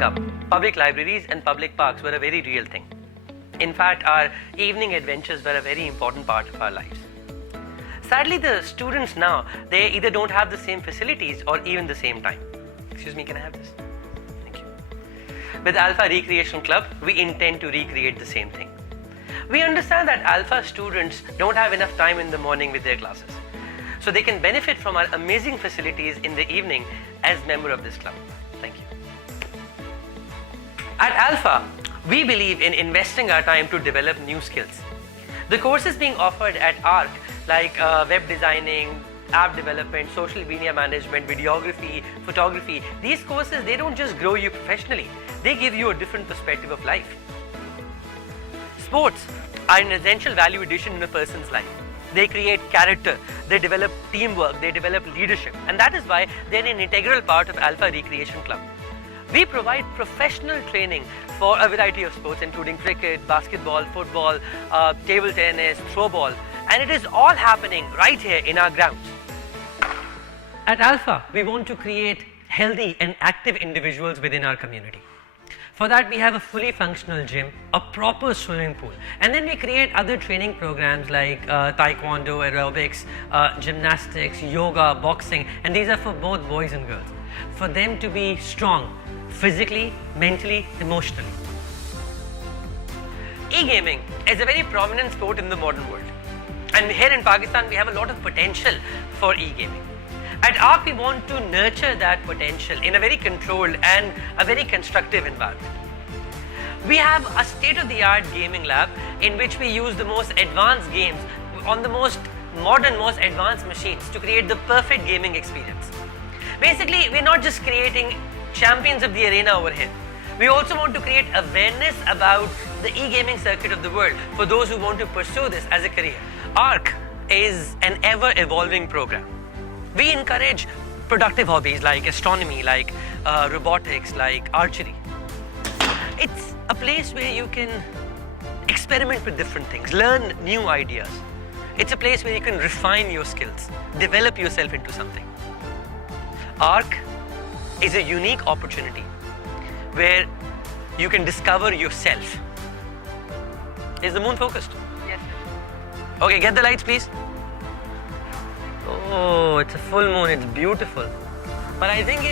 growing up, public libraries and public parks were a very real thing. In fact, our evening adventures were a very important part of our lives. Sadly, the students now, they either don't have the same facilities or even the same time. Excuse me, can I have this? Thank you. With Alpha Recreation Club, we intend to recreate the same thing. We understand that Alpha students don't have enough time in the morning with their classes, so they can benefit from our amazing facilities in the evening as member of this club. Thank you. At Alpha, we believe in investing our time to develop new skills. The courses being offered at ARC, like web designing, app development, social media management, videography, photography, these courses, they don't just grow you professionally, they give you a different perspective of life. Sports are an essential value addition in a person's life. They create character, they develop teamwork, they develop leadership, and that is why they're an integral part of Alpha Recreation Club. We provide professional training for a variety of sports, including cricket, basketball, football, table tennis, throwball, and it is all happening right here in our grounds. At Alpha, we want to create healthy and active individuals within our community. For that, we have a fully functional gym, a proper swimming pool, and then we create other training programs like taekwondo, aerobics, gymnastics, yoga, boxing, and these are for both boys and girls, for them to be strong physically, mentally, emotionally. E-gaming is a very prominent sport in the modern world, and here in Pakistan we have a lot of potential for e-gaming. At ARC, we want to nurture that potential in a very controlled and a very constructive environment. We have a state-of-the-art gaming lab in which we use the most advanced games on the most modern, most advanced machines to create the perfect gaming experience. Basically, we're not just creating champions of the arena over here. We also want to create awareness about the e-gaming circuit of the world for those who want to pursue this as a career. ARC is an ever-evolving program. We encourage productive hobbies like astronomy, like robotics, like archery. It's a place where you can experiment with different things, learn new ideas. It's a place where you can refine your skills, develop yourself into something. ARC is a unique opportunity where you can discover yourself. Is the moon focused? Yes, sir. Okay, get the lights, please. Oh, it's a full moon, it's beautiful. But I think